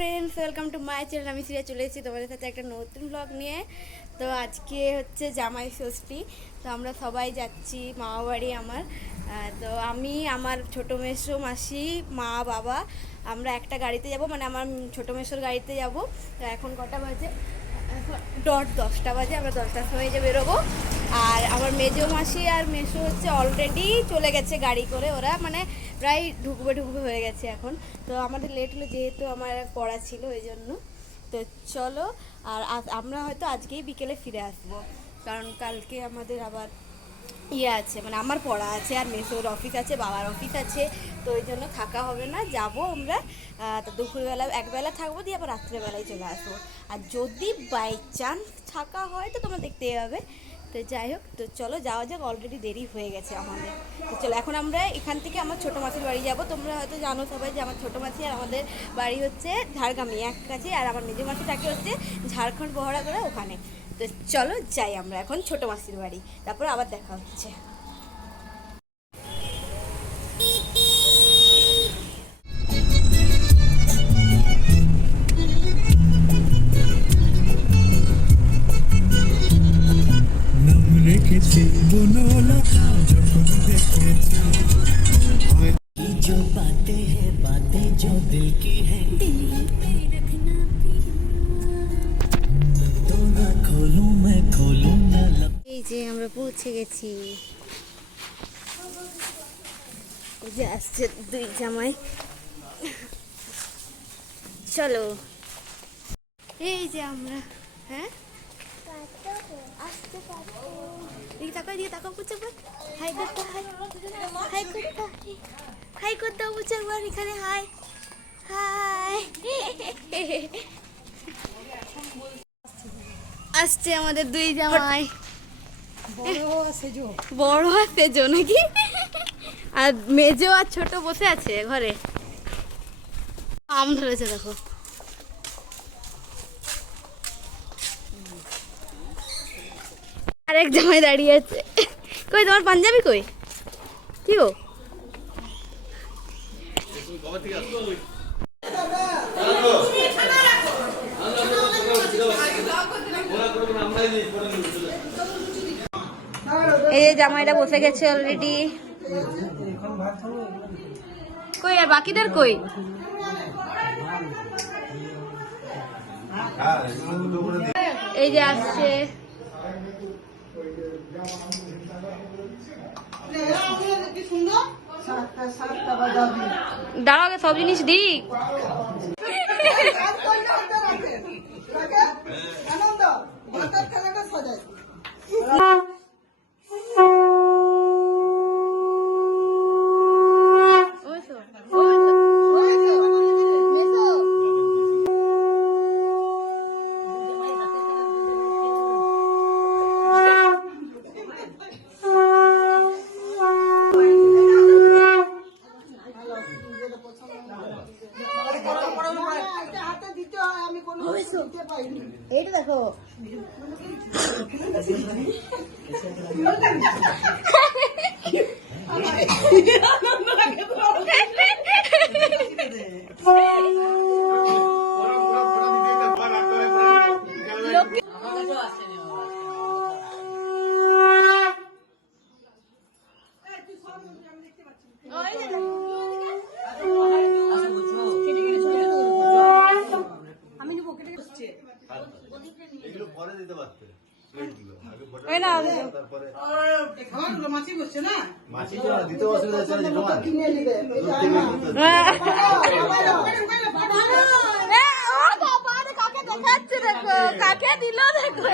Friends, welcome to my channel. আমি Syria চলে এসেছি তোমাদের সাথে একটা নতুন ব্লগ নিয়ে। তো আজকে হচ্ছে জামাই ষষ্ঠী। তো আমরা সবাই যাচ্ছি মামা বাড়ি আমার। তো আমি, আমার ছোটো মেসো, মাসি, মা, বাবা আমরা একটা গাড়িতে যাব, মানে আমার ছোটো মেসোর গাড়িতে যাব। তো এখন কটা বাজে? এখন 10টা বাজে। আমরা 10টার সময় যে বেরোবো। আর আমার মেজো মাসি আর মেসো হচ্ছে অলরেডি চলে গেছে গাড়ি করে, ওরা মানে প্রায় ঢুকবে হয়ে গেছে এখন। তো আমাদের লেট হলো যেহেতু আমার পড়া ছিল ওই জন্য। তো চলো, আর আমরা হয়তো আজকেই বিকেলে ফিরে আসবো, কারণ কালকে আমাদের আবার আছে, মানে আমার পড়া আছে, আর মেসোর অফিস আছে, বাবার অফিস আছে। তো ওই জন্য থাকা হবে না, যাব আমরা। তো দুপুরবেলা একবেলা থাকবো, দিয়ে আবার রাত্রেবেলায় চলে আসবো। আর যদি বাই চান্স থাকা হয় তো তোমরা দেখতেই হবে। তো যাই হোক, তো চলো যাওয়া যাক, অলরেডি দেরি হয়ে গেছে আমাদের। তো চলো এখন আমরা এখান থেকে আমার ছোটো মাসির বাড়ি যাব। তোমরা হয়তো জানো সবাই যে আমার ছোটো মাসি আর আমাদের বাড়ি হচ্ছে ঝাড়গ্রামে এক কাছে, আর আমার মেজো মাসি থাকে হচ্ছে ঝাড়খণ্ড বহরা করে ওখানে। তো চলো যাই আমরা এখন ছোটো মাসির বাড়ি, তারপর আবার দেখা হচ্ছে। जो बातें हैं बातें जो दिल की है दिल पे रखना तो ना खोलूं मैं खोलूं ना लब। এই যে আমরা পৌঁছে গেছি। এই যে আসছে দুই জামাই। চলো, এই যে আমরা, হ্যাঁ আসতে পারবো। দিকে তাকাও, দিকে তাকাও, পুচু বল হাই করতে, হাই হাই করতে, হাই করতে পুচু বল এখানে হাই হাই। আসছে আমাদের দুই জামাই, বড় আর সেজো নাকি, আর মেজো আর ছোট বসে আছে ঘরে, আম ধরেছে দেখো। আরেক জামাই দাঁড়িয়ে আছে। কই তোমার পাঞ্জাবি কই? কি গো? এই যে জামাইটা বসে গেছে অলরেডি। কই আর বাকিদের কই? এই যে আসছে। দাঁড়াও, সব জিনিস দিই। এইটা দেখো, কাকে দিল দেখো।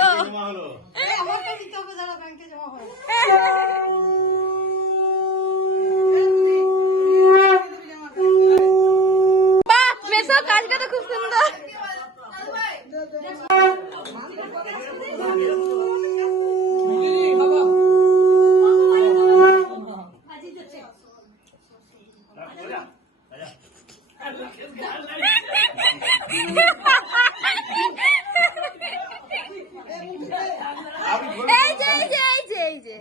বাহ, মেসো কাজটা তো খুব সুন্দর। এই যে এই যে এই যে এই যে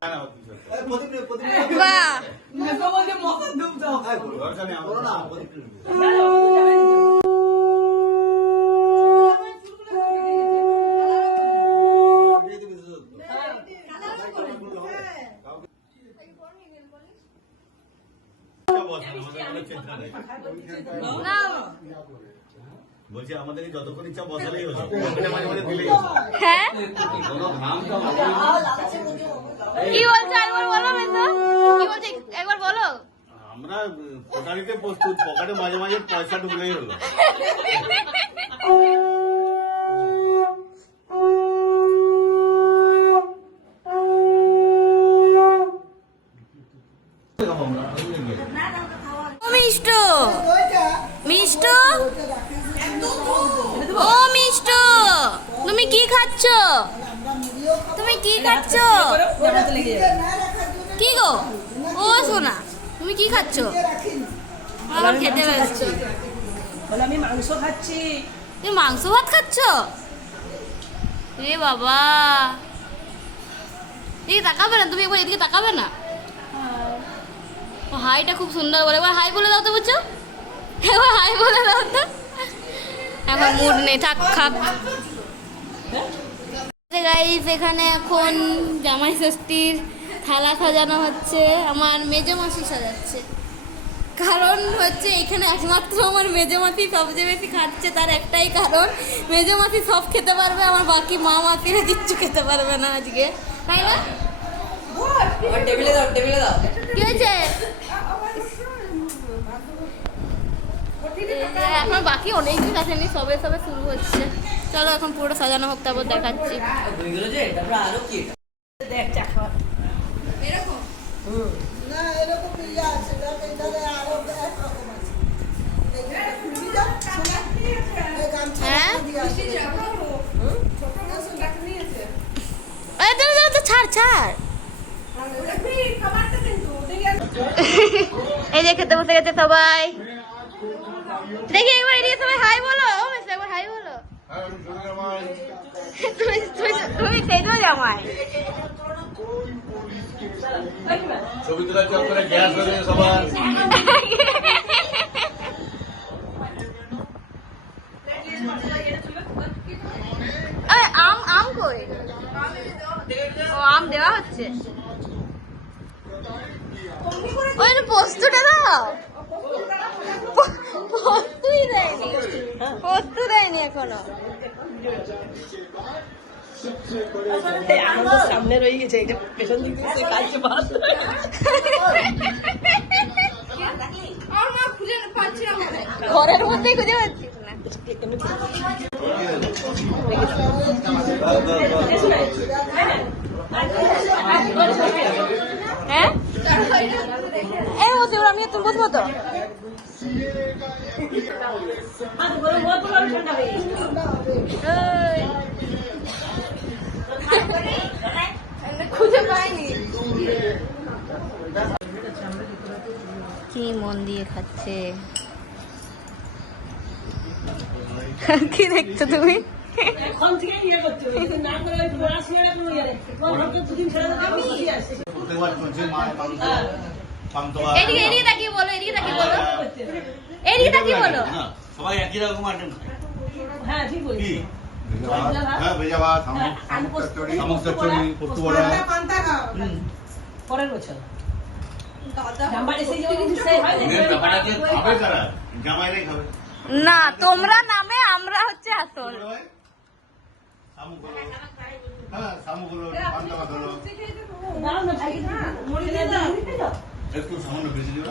বাহ বলছি আমাদের যতক্ষণ ইচ্ছা বসালেই হলো, মাঝে মাঝে দিলেই হ্যাঁ কোনো ঘামটা কি বলছো একবার বলো মেতো, কি বলছো একবার বলো। আমরা পকারিতে প্রস্তুত, পকেটে মাঝে মাঝে পয়সা ঢুকলেই হলো। মিষ্টু মিষ্টু ও মিষ্টু, তুমি কি খাচ্ছ? তুমি কি খাচ্ছ? কি গো ও সোনা, তুমি কি খাচ্ছ? আমার খেতে বসছি। আমি মাংস খাচ্ছি। তুমি মাংস ভাত খাচ্ছ? এ বাবা, এদিকে তাকাবে না তুমি, একবার এদিকে তাকাবে না? হাইটা খুব সুন্দর বলে, এবার হাই বলে দাও তো, বুঝছো? এবার হাই বলে দাও তো। এখন মুড নেই, থাক খাক। গাইস এখানে এখন জামাই ষষ্ঠীর থালা সাজানো হচ্ছে, আমার মেজো মাসি সাজাচ্ছে। কারণ হচ্ছে এখানে একমাত্র আমার মেজো মাসি সবচেয়ে বেশি খাচ্ছে, তার একটাই কারণ মেজো মাসি সব খেতে পারবে, আমার বাকি মা মাসিরা কিচ্ছু খেতে পারবে না আজকে, তাই না? টেবিলে দাও, টেবিলে দাও। কি হয়েছে? এখন বাকি অনেক দিন আসেনি, সবে সবে শুরু হচ্ছে। চলো এখন পুরো সাজানো হোক, তারপর দেখাচ্ছি। আরো কি দেখ চাখা এরকম না এরকম ইয়ে আছে, দেখ এখানে আরো একরকম আছে। হ্যাঁ এই দাঁড়া দাঁড়া তো, ছাড় ছাড়। এই যে খেতে বসে গেছে সবাই, দেখি একবার এদিকে সবাই হাই বলো। ও মিস্টার একবার হাই বলো। তুমি তুমি সেইটাও জামাই। ছবি তোলার চক্করে গ্যাস হয়ে গেছে সবার। আম আম কই? ও আম দেওয়া হচ্ছে। ওই পোস্তটা দাও। পোস্তই দেয়নি, পোস্ত দেয়নি এখনো। সামনে রয়ে গেছে, এটা পেছন দিক দিয়ে কাছে ভাত। ঘরের মধ্যেই খুঁজে পাচ্ছিস না। হ্যাঁ এই বসে, আমি তুমি বসবো তো। খুঁজে পাইনি। কি মন দিয়ে খাচ্ছে, কি দেখছো তুমি? এখন থেকে ইয়ে করছো, যদি না করে ওই পড়াশোনাটা কোনো ইয়ে নেই। তোমার ঘরকে দুদিন ছেড়ে দেবে, আমি বসে আছি। প্রত্যেকবার চলছে মা পান্তোয়া। এদিকে এদিকে তাকিয়ে বলো, এদিকে তাকিয়ে বলো, এদিকে তাকিয়ে বলো। না, সবাই একই রকম আইটেম খায়। হ্যাঁ ঠিক বলছি। কি? হ্যাঁ, ভেজা ভাত, শামুক চচ্চড়ি, পোস্ত বড়া। পরের বছর জামাই এসে যাবে, সেই হয় না। মেয়ের ব্যাপারটাকে খাবে কারা? জামাইরাই খাবে। না তোমরা নামে, আমরা হচ্ছে আসল। শামুক হলো, হ্যাঁ শামুক হলো, পান্তা ভাত হলো। দাও না, ঠিক আছে, মুড়ি দিয়ে দাও। একটু সামান্য বেশি দিও।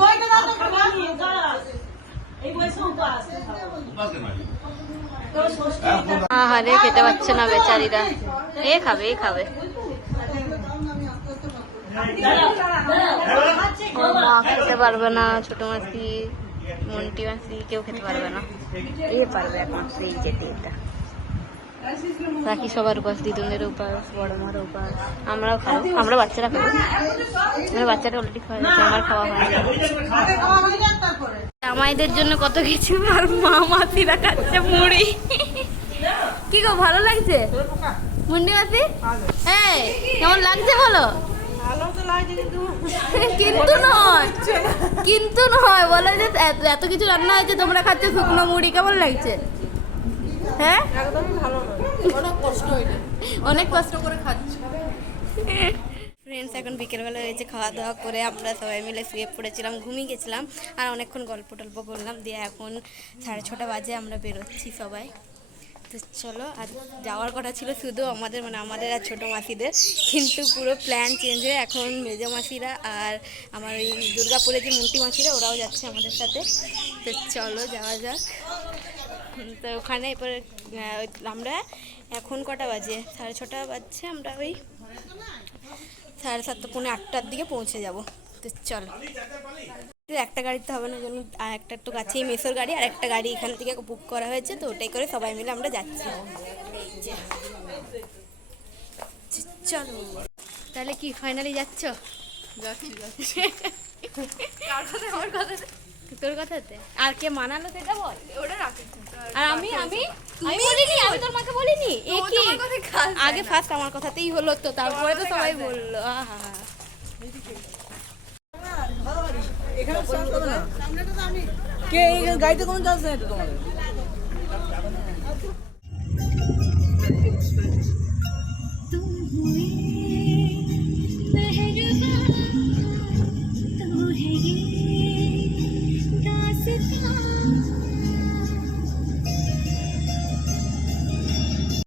দইটা দাও তো, খাবার নিয়ে দাও। এই বয়সে উপাস উপাস কেন আছে? তো ষষ্ঠী আহারে খেতে পাচ্ছে না বেচারিরা। এ খাবে, এ খাবে। ও মা খেতে পারবে না, ছোট মাসি, মন্টি মাসি, কেউ খেতে পারবে না। এ পারবে একমাত্র, এই যেতে এটা। বাকি সবার উপাস, দিদুনের উপাস, বড় মার উপাস, আমরাও খাবো, আমরা বাচ্চারা খাবো। আমরা বাচ্চারা অলরেডি খাওয়া হয়েছে, আমার খাওয়া হয়নি। জামাইদের জন্য কত কিছু, আর মা মাসিরা খাচ্ছে মুড়ি। কি গো ভালো লাগছে? মুন্ডি মাসি এই কেমন লাগছে বলো? ভালো তো লাগছে কিন্তু নয় বলো যে এত কিছু রান্না হয়েছে, তোমরা খাচ্ছ শুকনো মুড়ি, কেমন লাগছে? হ্যাঁ একদমই ভালো নয়, অনেক কষ্ট করে খাচ্ছ। ফ্রেন্ডস, এখন বিকেলবেলা হয়েছে, খাওয়া দাওয়া করে আমরা সবাই মিলে শুয়ে পড়েছিলাম, ঘুমিয়ে গেছিলাম আর অনেকক্ষণ গল্প টল্প করলাম, দিয়ে এখন 6:30 বাজে, আমরা বেরোচ্ছি সবাই। তো চলো, আর যাওয়ার কথা ছিল শুধু আমাদের মানে আমাদের আর ছোটো মাসিদের, কিন্তু পুরো প্ল্যান চেঞ্জ হয়ে এখন মেজো মাসিরা আর আমার ওই দুর্গাপুরে যে মুন্টি মাসিরা ওরাও যাচ্ছে আমাদের সাথে। তো চলো যাওয়া যাক। তো ওখানে এরপরে আমরা এখন কটা বাজে, 6:30 বাজছে, আমরা ওই 7:30 পৌনে 8টার দিকে পৌঁছে যাব। তো চলো, একটা গাড়িতে হবে না, জন্য আর একটা একটু কাছেই মেসোর গাড়ি, আর একটা গাড়ি এখান থেকে বুক করা হয়েছে, তো ওটাই করে সবাই মিলে আমরা যাচ্ছি। চলো তাহলে কি ফাইনালি যাচ্ছ? তোর কথাতে আর কে মানালো সেটা বল। আর আমি বলিনি, আমি তোর মাকে বলিনি। এ কি আগে ফার্স্ট আমার কথাতেই হলো, তো তারপরে তো সবাই বললো। আহা কে এই গাড়িতে কোনো চান্স নেই তো তোমাদের?